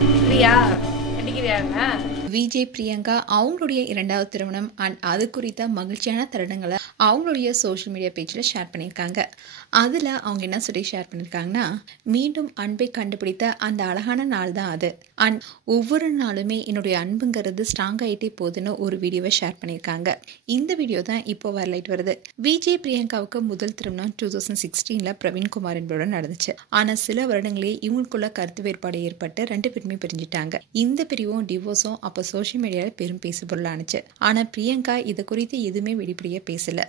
பிரியா நடிக்கிறியாங்க? விஜய் பிரியங்கா அவங்களுடைய இரண்டாவது திருமணம் அண்ட் அது குறித்த மகிழ்ச்சியான தருணங்களை அவங்களுடைய சோஷியல் மீடியா பேஜில் ஷேர் பண்ணியிருக்காங்க. அதில் அவங்க என்ன சொல்லி ஷேர் பண்ணியிருக்காங்கன்னா, மீண்டும் அன்பை கண்டுபிடித்த அந்த அழகான நாள் தான் அது. அண்ட் ஒவ்வொரு நாளுமே என்னுடைய அன்புங்கிறது ஸ்ட்ராங் ஆகிட்டே போகுதுன்னு ஒரு வீடியோவை ஷேர் பண்ணியிருக்காங்க. இந்த வீடியோ தான் இப்போ வரலைட் வருது. விஜய் பிரியங்காவுக்கு முதல் திருமணம் 2016 பிரவீன்குமார் என்பவருடன் நடந்துச்சு. ஆனால் சில வருடங்களே இவங்களுக்குள்ள கருத்து வேறுபாடு ஏற்பட்டு 2 பேருமே பிரிஞ்சுட்டாங்க. இந்த பிரிவும் டிவோர்ஸும் அப்போ சோஷியல் மீடியாவில் பெரும் பேசுபொருளானுச்சு. ஆனால் பிரியங்கா இது குறித்து எதுவுமே வெளிப்படையாக பேசல.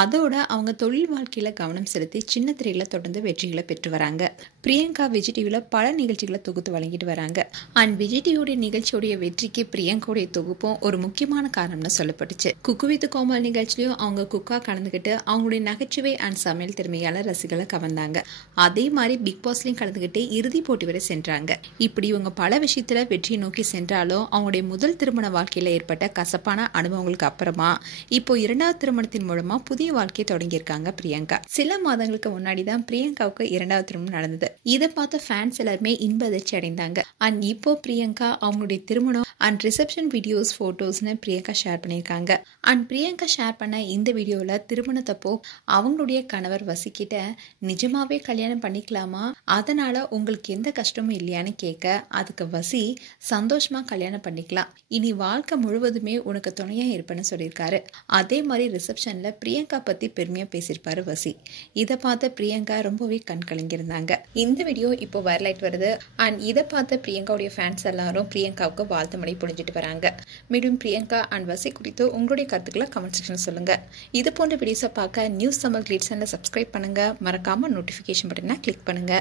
அதோட அவங்க தொழில் வாழ்க்கையில கவனம் செலுத்தி சின்ன திரையில தொடர்ந்து வெற்றிகளை பெற்று வராங்க. பிரியங்கா விஜய் டிவில பல நிகழ்ச்சிகளை தொகுத்து வழங்கிட்டு வராங்க. அண்ட் விஜய் டிவியோட நிகழ்ச்சியோடைய வெற்றிக்கு பிரியங்காவுடைய தொகுப்பும் ஒரு முக்கியமான காரணம்னு சொல்லப்பட்டுச்சு. குக்கு வித் கோமாளி நிகழ்ச்சியிலும் அவங்க குக்கா கலந்துகிட்டு அவங்களுடைய நகைச்சுவை அண்ட் சமையல் திறமையால ரசிகளை கவர்ந்தாங்க. அதே மாதிரி பிக் பாஸ்லயும் கலந்துகிட்டு இறுதி போட்டி வரை சென்றாங்க. இப்படி இவங்க பல விஷயத்துல வெற்றியை நோக்கி சென்றாலும் அவங்களுடைய முதல் திருமண வாழ்க்கையில ஏற்பட்ட கசப்பான அனுபவங்களுக்கு அப்புறமா இப்போ இரண்டாவது திருமணத்தின் மூலமா புதிய வாழ்க்கையை தொடங்கியிருக்காங்க பிரியங்கா. சில மாதங்களுக்கு முன்னாடி தான் பிரியங்காவுக்கு இரண்டாவது திருமணம் நடந்தது. இதை பார்த்த ஃபேன்ஸ் எல்லாருமே இன்ப அதிர்ச்சி அடைந்தாங்க. அண்ட் இப்போ பிரியங்கா அவங்களுடைய திருமணம் அண்ட் ரிசப்ஷன் வீடியோஸ் போட்டோஸ்னு பிரியங்கா ஷேர் பண்ணியிருக்காங்க. அண்ட் பிரியங்கா ஷேர் பண்ண இந்த வீடியோவில் திருமணத்தப்போ அவங்களுடைய கணவர் வசிக்கிட்ட நிஜமாவே கல்யாணம் பண்ணிக்கலாமா, அதனால உங்களுக்கு எந்த கஷ்டமும் இல்லையான்னு கேட்க, அதுக்கு வசி சந்தோஷமா கல்யாணம் பண்ணிக்கலாம், இனி வாழ்க்கை முழுவதுமே உனக்கு துணையா இருப்பேன்னு சொல்லியிருக்காரு. அதே மாதிரி ரிசப்ஷன்ல பிரியங்கா பத்தி பெருமையா பேசியிருப்பாரு வசி. இதை பார்த்த பிரியங்கா ரொம்பவே கண் கலங்கியிருந்தாங்க. இந்த வீடியோ இப்போ வரலைட் வருது. அண்ட் இதை பார்த்த பிரியங்காவுடைய ஃபேன்ஸ் எல்லாரும் பிரியங்காவுக்கு வாழ்த்து மழை பொழிஞ்சிட்டு வராங்க. மீண்டும் பிரியங்கா அண்ட் வசி குறித்து உங்களுடைய கருத்துக்களை கமெண்ட் செக்ஷன் சொல்லுங்க. இது போன்ற வீடியோஸை பார்க்க நியூஸ் தமிழ் கிளிட்ஸ் சப்ஸ்கிரைப் பண்ணுங்க. மறக்காம நோட்டிஃபிகேஷன் பட்டனை கிளிக் பண்ணுங்க.